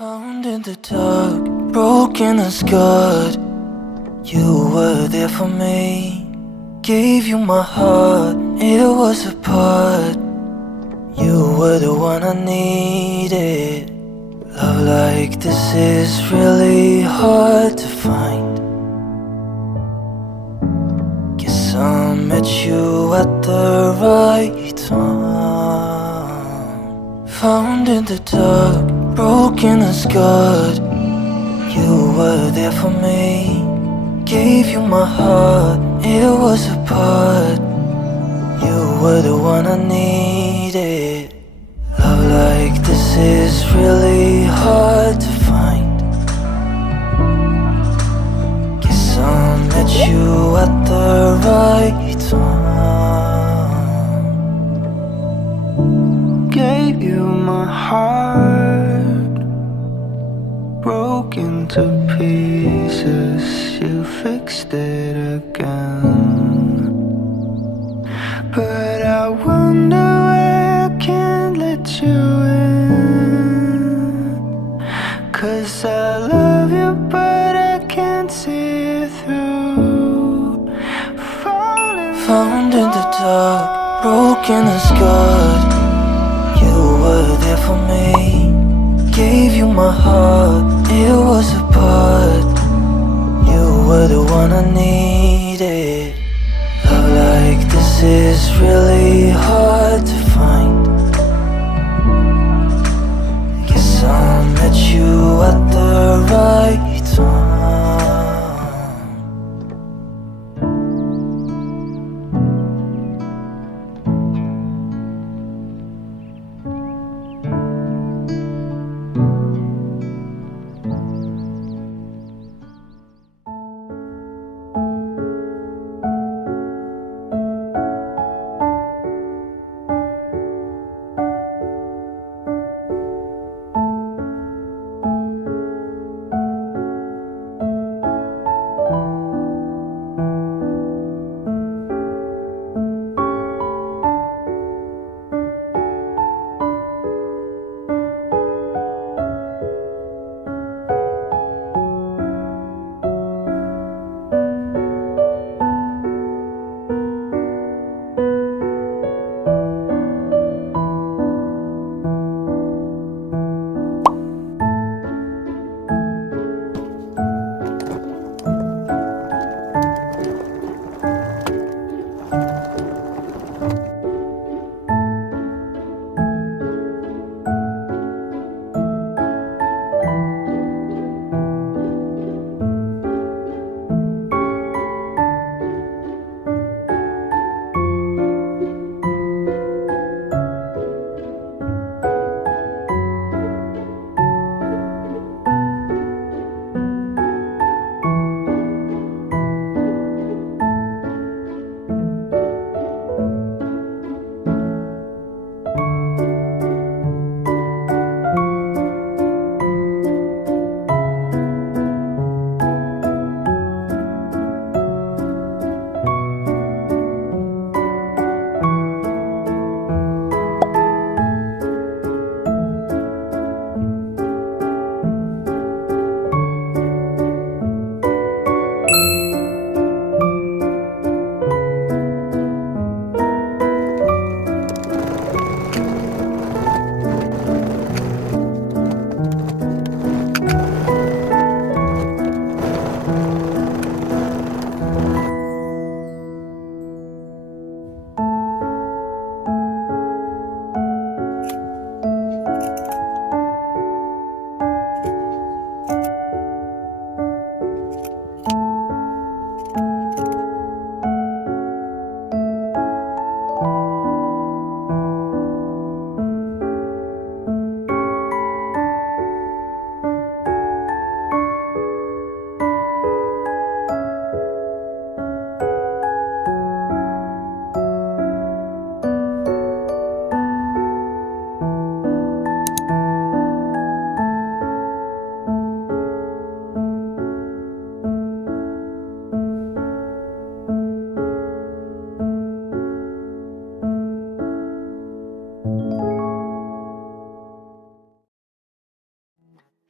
Found in the dark, broken and scarred. You were there for me. Gave you my heart, it was a part. You were the one I needed. Love like this is really hard to find. Guess I met you at the right time. Found in the dark, broken and scarred. You were there for me. Gave you my heart, it was a part. You were the one I needed. Love like this is really hard to find. Guess I met you at the right time. Gave you my heart, broken to pieces. You fixed it again. But I wonder why I can't let you in. 'Cause I love you but I can't see it through. Found in the dark, broken and scarred. You were there for me. Gave you my heart, it was a part. You were the one I needed. Love like this is really hard to find. Guess I met you at the right time.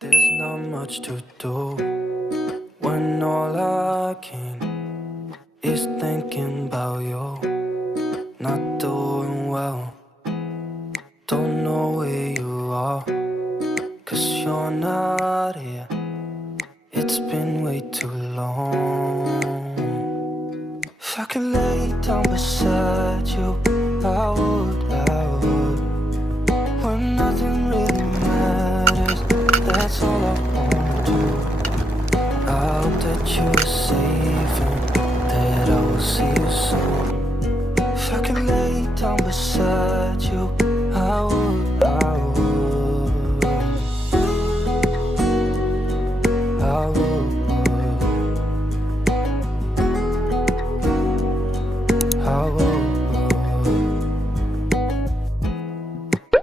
There's not much to do when all I can is thinking about you. Not doing well, don't know where you are, 'cause you're not here. It's been way too long. If I could lay down beside you, I would, when nothing really matters, that's all I wanna do. I hope that you're safe and that I will see you soon. If I could lay down beside you, I would, I would.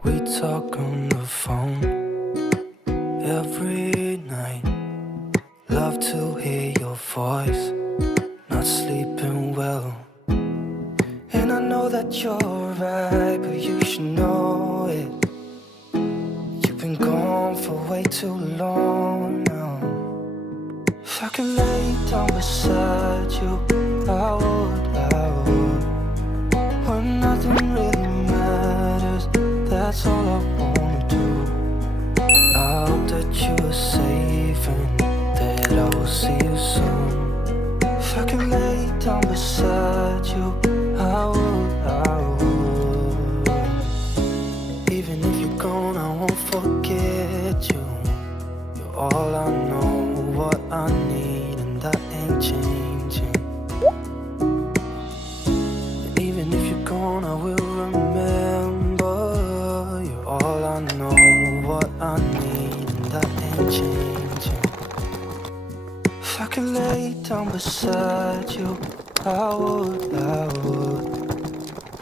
We talk on the phone every night. Love to hear your voice, not sleeping well. And I know that you're right, but you should know it. You've been gone for way too long now. If I could lay down beside you, I would, when nothing really matters, that's all I wanna do. I hope that you are safe and that I will see you soon. If I could lay down beside you, I would, even if you're gone, I won't forget you. You're all I know, what I need, and that ain't changing. And even if you're gone, I will remember. You're all I know, what I need, and that ain't changing. If I could lay down beside you, I would,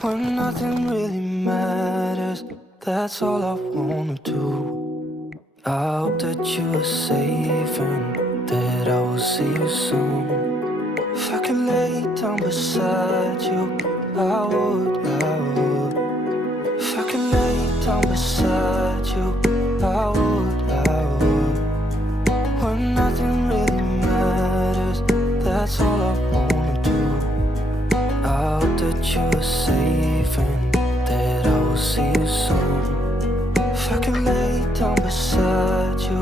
when nothing really matters, that's all I wanna do. I hope that you are safe and that I will see you soon. If I could lay down beside you, I would, if I could lay down beside you, I would, when nothing really matters, that's all I wanna do. I hope that you are safe and that I will see you soon. If I could lay down beside you,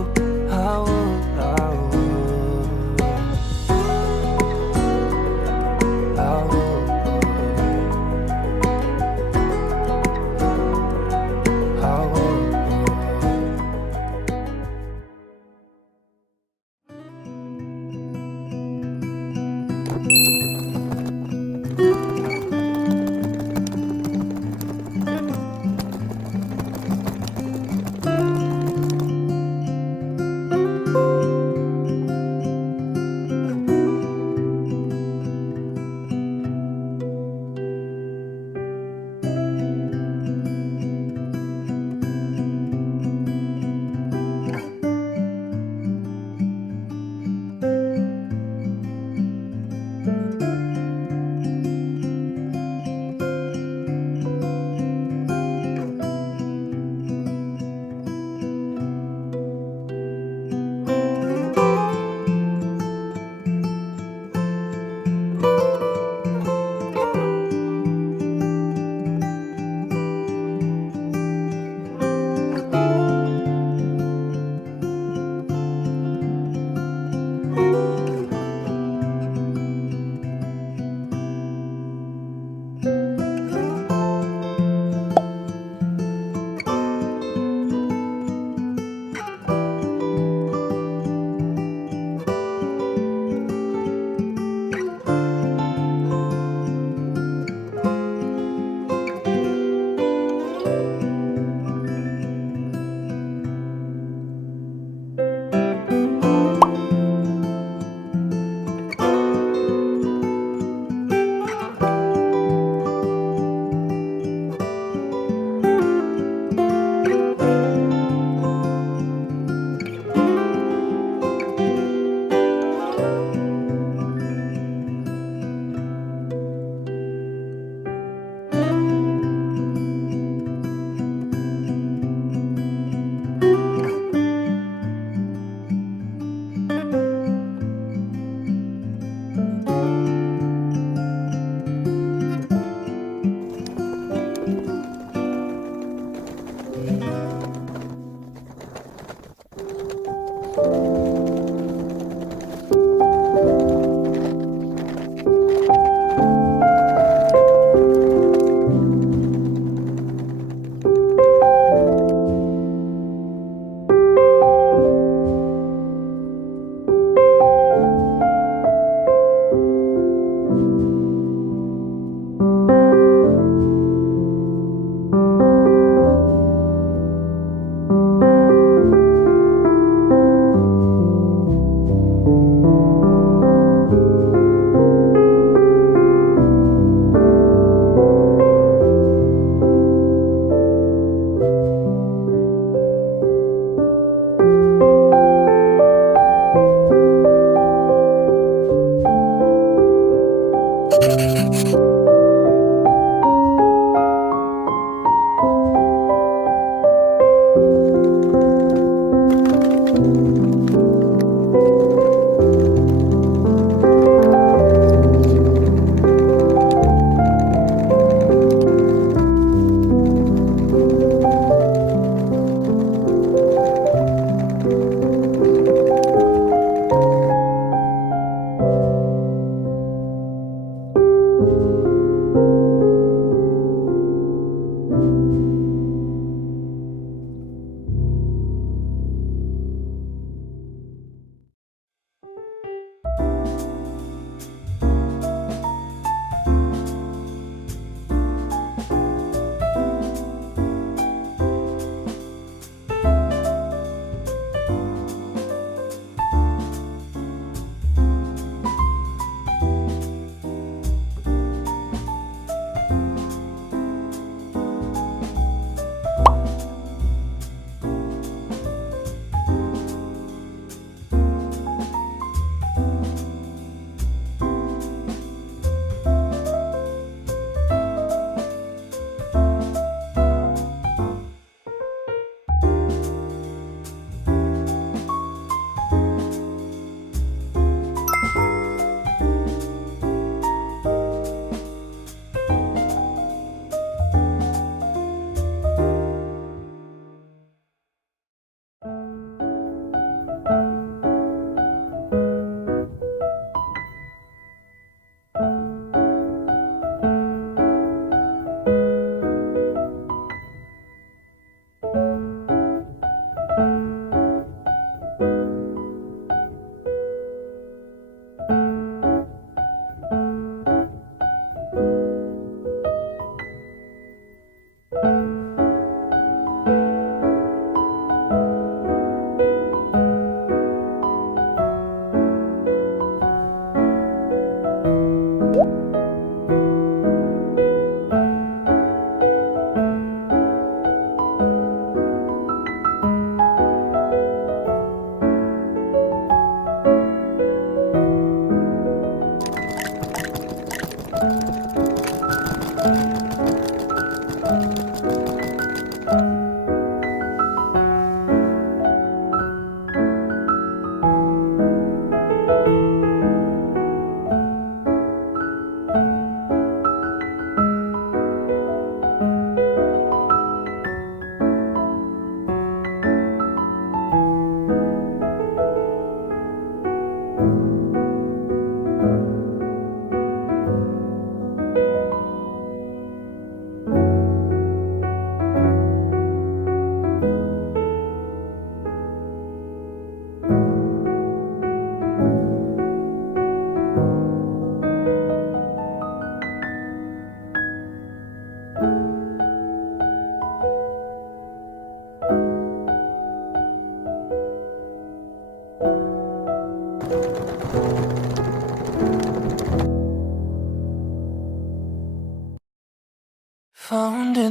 I would, I would.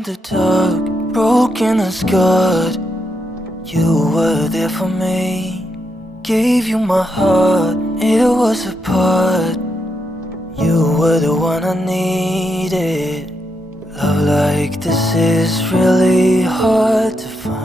in the dark, broken and scarred. You were there for me. Gave you my heart, it was a part. You were the one I needed. Love like this is really hard to find.